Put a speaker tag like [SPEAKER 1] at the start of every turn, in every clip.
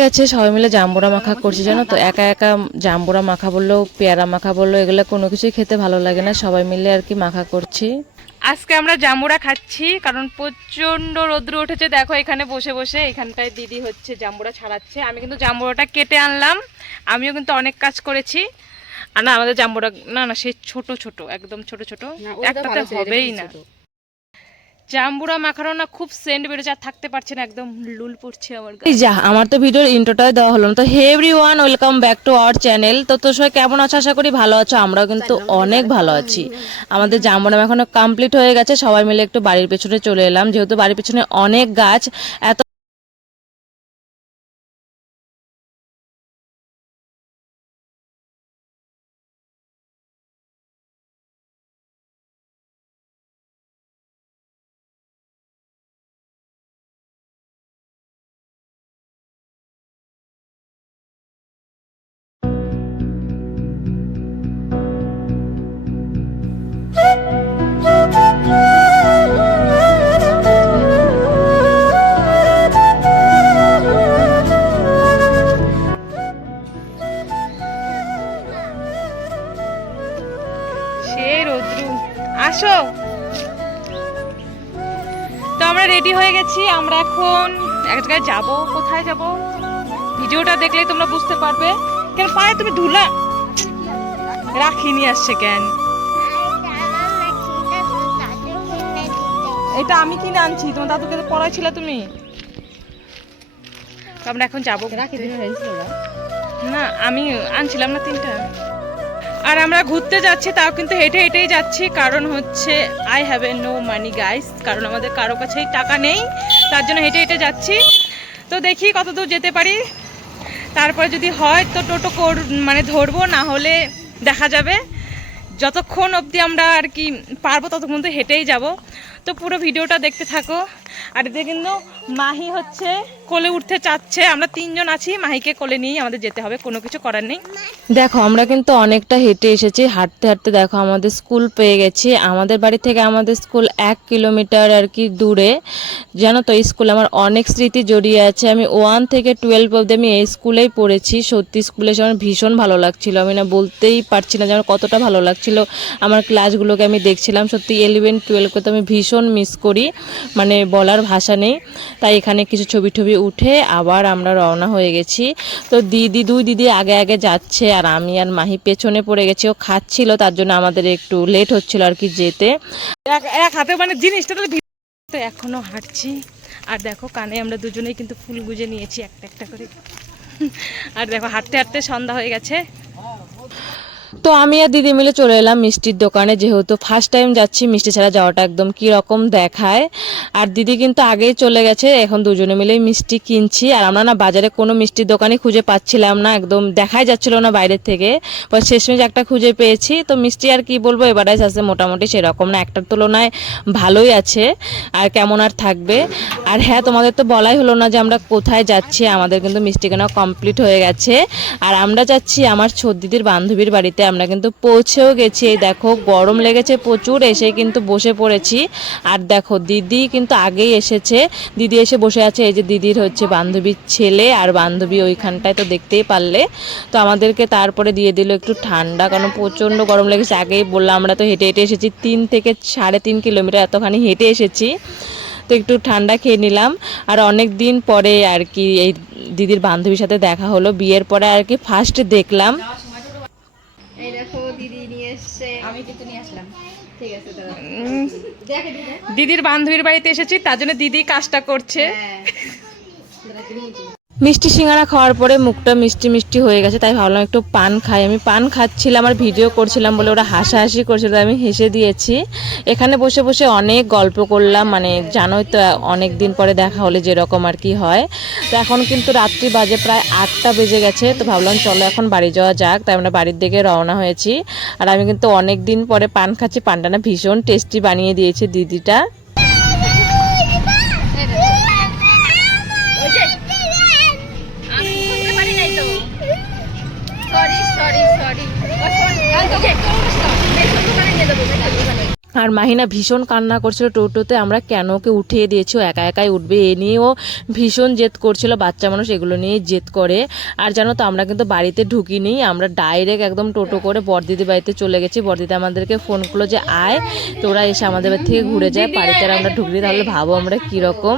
[SPEAKER 1] গেছে সবাই মিলে জাম্বুরা মাখা করছি জানো তো? একা একা জাম্বুরা মাখা বলল পেয়ারা মাখা বলল এগুলো কোনো কিছুই খেতে ভালো লাগে না। সবাই মিলে আর কি মাখা করছি।
[SPEAKER 2] আজকে আমরা জাম্বুরা খাচ্ছি কারণ প্রচণ্ড রোদ্র উঠেছে। দেখো এখানে বসে বসে এখানটায় দিদি হচ্ছে জাম্বুরা ছাড়াচ্ছে। আমি কিন্তু জাম্বুরাটা কেটে আনলাম। আমিও কিন্তু অনেক কাজ করেছি। আর না আমাদের জাম্বুরা না না সে ছোট ছোট একদম ছোট ছোট। একটাতে হবেই না। জাম্বুরা মাখানো না খুব সেন্ট বেরোচ্ছে আর থাকতে পারছে না একদম লুল পড়ছে আমার
[SPEAKER 1] এই যা আমার তো ভিডিওর ইন্ট্রোটাই দেওয়া হলো না। তো hey everyone welcome back to our channel. তো তোর সবাই কেমন আছো? আশা করি ভালো আছো আমরাও কিন্তু অনেক ভালো আছি। আমাদের জাম্বুরা এখনও কমপ্লিট হয়ে গেছে সবাই মিলে একটু বাড়ির পেছনে চলে এলাম। যেহেতু বাড়ির পেছনে অনেক গাছ এত
[SPEAKER 2] আসো। তো আমরা রেডি হয়ে গেছি আমরা এখন এক জায়গায় যাব। কোথায় যাব? ভিডিওটা দেখলেই তোমরা বুঝতে পারবে। কেন পায়ে তুমি ধুলা রাখিনি আসছে কেন? এটা আমি কিনে আনছি তোমার দাদুকে পড়াইছিল তুমি? আমরা এখন যাব। না আমি আনছিলাম না তিনটা। আর আমরা ঘুরতে যাচ্ছি, তাও কিন্তু হেঁটে হেঁটেই যাচ্ছি। কারণ হচ্ছে I have a no money guys কারণ আমাদের কারও কাছেই টাকা নেই, তার জন্য হেঁটে হেঁটে যাচ্ছি। তো দেখি কত দূর যেতে পারি। তারপরে যদি হয়, তো টোটো কর মানে ধরবো, না হলে দেখা যাবে। যতক্ষণ অবধি আমরা আর কি পারব, ততক্ষণ তো হেঁটেই যাব। তো পুরো ভিডিওটা দেখতে থাকো। আর এতে কিন্তু মাহি হচ্ছে কোলে উঠতে চাচ্ছে। আমরা তিনজন আছি, মাহিকে কোলে নিয়েই আমাদের যেতে হবে, কোনো কিছু করার নেই।
[SPEAKER 1] দেখো, আমরা কিন্তু অনেকটা হেঁটে এসেছি, হাঁটতে হাঁটতে দেখো আমাদের স্কুল পেয়ে গেছি। আমাদের বাড়ি থেকে আমাদের স্কুল এক কিলোমিটার আর কি দূরে। জানো তো, এই স্কুলে আমার অনেক স্মৃতি জড়িয়ে আছে। আমি ওয়ান থেকে টুয়েলভ অবধি আমি এই স্কুলেই পড়েছি। সত্যি, স্কুলে আমার ভীষণ ভালো লাগছিল। আমি না বলতেই পারছি না যে আমার কতটা ভালো লাগছিল। আমার ক্লাসগুলোকে আমি দেখছিলাম। সত্যি ইলেভেন টুয়েলভকে তো আমি ভীষণ মিস করি। মানে বলার ভাষা নেই। তাই এখানে কিছু ছবি টবি উঠে আবার আমরা রওনা হয়ে গেছি। তো দিদি, দুই দিদি আগে আগে যাচ্ছে আর আমি আর মাহি পেছনে পড়ে গেছি। ও খাচ্ছিল, তার জন্য আমাদের একটু লেট হচ্ছিল আর কি যেতে।
[SPEAKER 2] এক হাতে মানে জিনিসটা তো এখনও হাঁটছি। আর দেখো কানে আমরা দুজনেই কিন্তু ফুল গুজে নিয়েছি একটা একটা করে। আর দেখো হাঁটতে হাঁটতে সন্ধ্যা হয়ে গেছে।
[SPEAKER 1] তো আমি আর দিদি মিলে চলে এলাম মিষ্টির দোকানে, যেহেতু ফার্স্ট টাইম যাচ্ছি, মিষ্টি ছাড়া যাওয়াটা একদম কি রকম দেখায়। আর দিদি কিন্তু আগেই চলে গেছে, এখন দুজনে মিলেই মিষ্টি কিনছি। আর আমরা না বাজারে কোনো মিষ্টির দোকানই খুঁজে পাচ্ছিলাম না, একদম দেখাই যাচ্ছিল না বাইরের থেকে। পর শেষমেশ একটা খুঁজে পেয়েছি, তো মিষ্টি আর কি বলব, এবারে আছে মোটামুটি সেরকম না, একটার তুলনায় ভালোই আছে, আর কেমন আর থাকবে। আর হ্যাঁ তোমাদের তো বলাই হলো না যে আমরা কোথায় যাচ্ছি, আমাদের কিন্তু মিষ্টি কেনা কমপ্লিট হয়ে গেছে। আর আমরা যাচ্ছি আমার ছোট দিদির বান্ধবীর বাড়িতে। আমরা কিন্তু পৌঁছেও গেছি। এই দেখো, গরম লেগেছে প্রচুর, এসে কিন্তু বসে পড়েছি। আর দেখো, দিদি কিন্তু আগেই এসেছে। দিদি এসে বসে আছে, এই যে দিদির হচ্ছে বান্ধবীর ছেলে আর বান্ধবী ওইখানটায় তো দেখতেই পারলে। তো আমাদেরকে তারপরে দিয়ে দিল একটু ঠান্ডা, কারণ প্রচণ্ড গরম লেগেছে। আগেই বললাম, আমরা তো হেঁটে হেঁটে এসেছি। তিন থেকে সাড়ে তিন কিলোমিটার এতখানি হেঁটে এসেছি। তো একটু ঠান্ডা খেয়ে নিলাম। আর অনেক দিন পরে আর কি এই দিদির বান্ধবীর সাথে দেখা হলো। বিয়ের পরে আর কি ফার্স্ট দেখলাম।
[SPEAKER 2] দিদির বান্ধবীর বাড়িতে এসেছি তার জন্য দিদি কাজটা করছে।
[SPEAKER 3] হ্যাঁ।
[SPEAKER 1] মিষ্টি সিঙ্গারা খাওয়ার পরে মুখটা মিষ্টি মিষ্টি হয়ে গেছে, তাই ভাবলাম একটু পান খাই। আমি পান খাচ্ছিলাম, আর ভিডিও করছিলাম বলে ওরা হাসাহাসি করছিল আমি হেসে দিয়েছি। এখানে বসে বসে অনেক গল্প করলাম মানে জানোই তো অনেক দিন পরে দেখা হলে যেরকম আর কি হয়। তো এখন কিন্তু রাত্রি বাজে প্রায় আটটা বেজে গেছে, তো ভাবলাম চলো এখন বাড়ি যাওয়া যাক, তাই আমরা বাড়ির দিকে রওনা হয়েছি। আর আমি কিন্তু অনেক দিন পরে পান খাচ্ছি, পানটা না ভীষণ টেস্টি বানিয়ে দিয়েছে দিদিটা। আর মাহিনা ভীষণ কান্না করছিল টোটোতে, আমরা কেন ওকে উঠিয়ে দিয়েছি? ও একা একাই উঠবে? এ নিয়েও ভীষণ জেদ করছিল, বাচ্চা মানুষ এগুলো নিয়ে জেদ করে। আর জানো তো, আমরা কিন্তু বাড়িতে ঢুকিনি, আমরা ডাইরেক্ট একদম টোটো করে বরদিদি বাড়িতে চলে গেছি। বরদিদি আমাদেরকে ফোন করল যে, আয়, তোরা এসে আমাদের বাড়ি থেকে ঘুরে যায় বাড়িতে আর আমরা ঢুকলি তাহলে ভাবো আমরা কীরকম।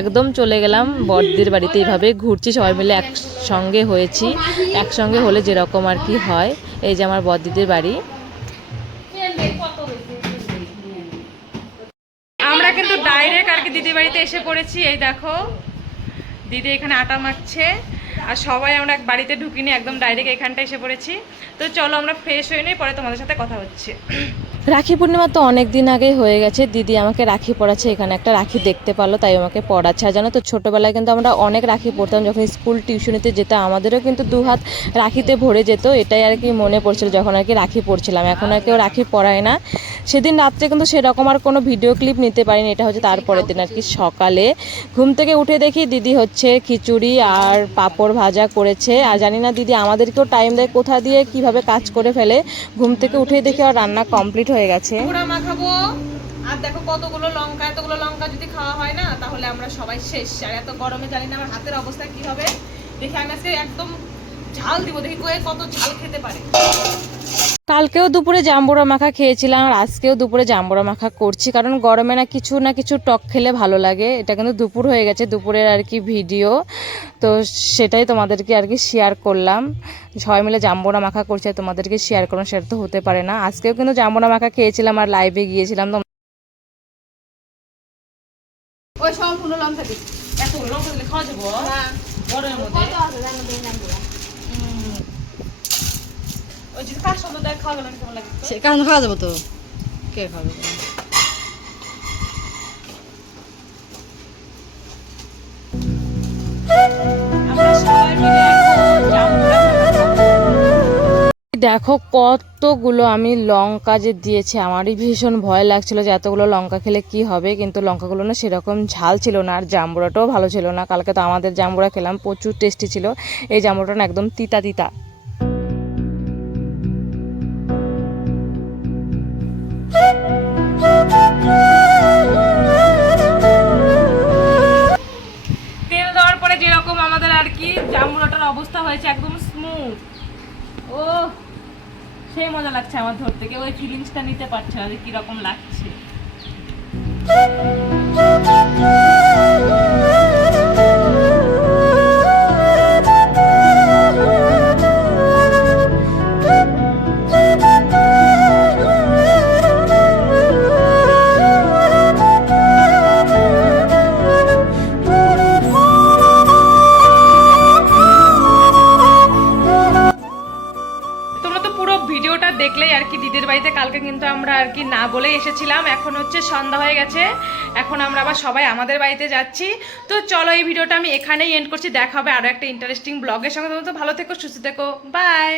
[SPEAKER 1] একদম চলে গেলাম বরদিদির বাড়িতে এইভাবে ঘুরছি, সবাই মিলে একসঙ্গে হয়েছি। একসঙ্গে হলে যেরকম আর কি হয়। এই যে আমার বরদিদির বাড়ি
[SPEAKER 2] আমরা কিন্তু ডাইরেক্ট আর কি দিদি বাড়িতে এসে পড়েছি, এই দেখো। দিদি এখানে আটা মাখছে, আর সবাই আমরা বাড়িতে ঢুকিনি, একদম ডাইরেক্ট এখানটা এসে পড়েছি। তো চলো আমরা ফ্রেশ হয়ে নিই, পরে তোমাদের সাথে কথা হচ্ছে।
[SPEAKER 1] রাখি পূর্ণিমা তো অনেক দিন আগেই হয়ে গেছে। দিদি আমাকে রাখি পড়াচ্ছে, এখানে একটা রাখি দেখতে পারল, তাই আমাকে পড়াচ্ছে। আর জানো তো, ছোটোবেলায় কিন্তু আমরা অনেক রাখি পড়তাম, যখন স্কুল টিউশনিতে যেতাম আমাদেরও কিন্তু দু হাত রাখিতে ভরে যেত, এটাই আর কি মনে পড়ছিল, যখন আর কি রাখি পড়ছিলাম। এখন আর কেউ রাখি পড়ায় না। সেদিন রাত্রে কিন্তু সেরকম আর কোনো ভিডিও ক্লিপ নিতে পারিনি, এটা হচ্ছে তারপরের দিন আর কি সকালে। ঘুম থেকে উঠে দেখি দিদি হচ্ছে খিচুড়ি আর পাঁপড় ভাজা করেছে। আর জানি না দিদি আমাদেরকেও টাইম দেয় কোথা দিয়ে কীভাবে কাজ করে ফেলে। ঘুম থেকে উঠে দেখি আর রান্না কমপ্লিট হয়ে গেছে।
[SPEAKER 2] আর দেখো কতগুলো লঙ্কা, এতগুলো লঙ্কা যদি খাওয়া হয় না, তাহলে আমরা সবাই শেষ। আর এত গরমে জানি না আমার হাতের অবস্থা কি হবে। দেখি আমি আজকে একদম ঝাল দিব, দেখি কত ঝাল খেতে পারে।
[SPEAKER 1] কালকেও দুপুরে জাম্বুরা মাখা খেয়েছিলাম আর আজকেও দুপুরে জাম্বুরা মাখা করছি কারণ গরমে না কিছু না কিছু টক খেলে ভালো লাগে। এটা কিন্তু দুপুর হয়ে গেছে দুপুরের আর কি ভিডিও। তো সেটাই তোমাদেরকে আর কি শেয়ার করলাম। সবাই মিলে জাম্বুরা মাখা করছি আর তোমাদেরকে শেয়ার করলাম সেটা তো হতে পারে না। আজকেও কিন্তু জাম্বুরা মাখা খেয়েছিলাম আর লাইভে গিয়েছিলাম। তো
[SPEAKER 3] ওই সম্পূর্ণ লঙ্কা দিস
[SPEAKER 2] লঙ্কা দিলে খাওয়া যাব?
[SPEAKER 3] হ্যাঁ।
[SPEAKER 2] গরমের মধ্যে।
[SPEAKER 3] সে কারণ খাওয়া যাব তো। কে খাবে?
[SPEAKER 2] আমরা সবাই মিলে এখন জাম্বুরা মাখা খাব।
[SPEAKER 1] দেখো কতগুলো আমি লঙ্কা যে দিয়েছি আমারই ভীষণ ভয় লাগছিল যে এতগুলো লঙ্কা খেলে কি হবে কিন্তু লঙ্কাগুলো না সেরকম ঝাল ছিল না আর জাম্বুরাটাও ভালো ছিল না। কালকে তো আমাদের জাম্বুরা খেলাম প্রচুর টেস্টি ছিল। এই জাম্বুরাটা না একদম তিতা তিতা।
[SPEAKER 2] আর কি, জামুরাটার অবস্থা হয়েছে একদম স্মুথ ও সেই মজা লাগছে আমার ধরতে, কেউ ওই ফিলিংসটা নিতে পারছে না যে কীরকম লাগছে। ভিডিওটা দেখলেই আর কি দিদির বাড়িতে কালকে কিন্তু আমরা আর কি না বলে এসেছিলাম। এখন হচ্ছে সন্ধ্যা হয়ে গেছে। এখন আমরা আবার সবাই আমাদের বাড়িতে যাচ্ছি। তো চলো এই ভিডিওটা আমি এখানেই এন্ড করছি। দেখা হবে আরও একটা ইন্টারেস্টিং ব্লগের সঙ্গে। তোমার তো ভালো থেকো, সুস্থ থেকো। বাই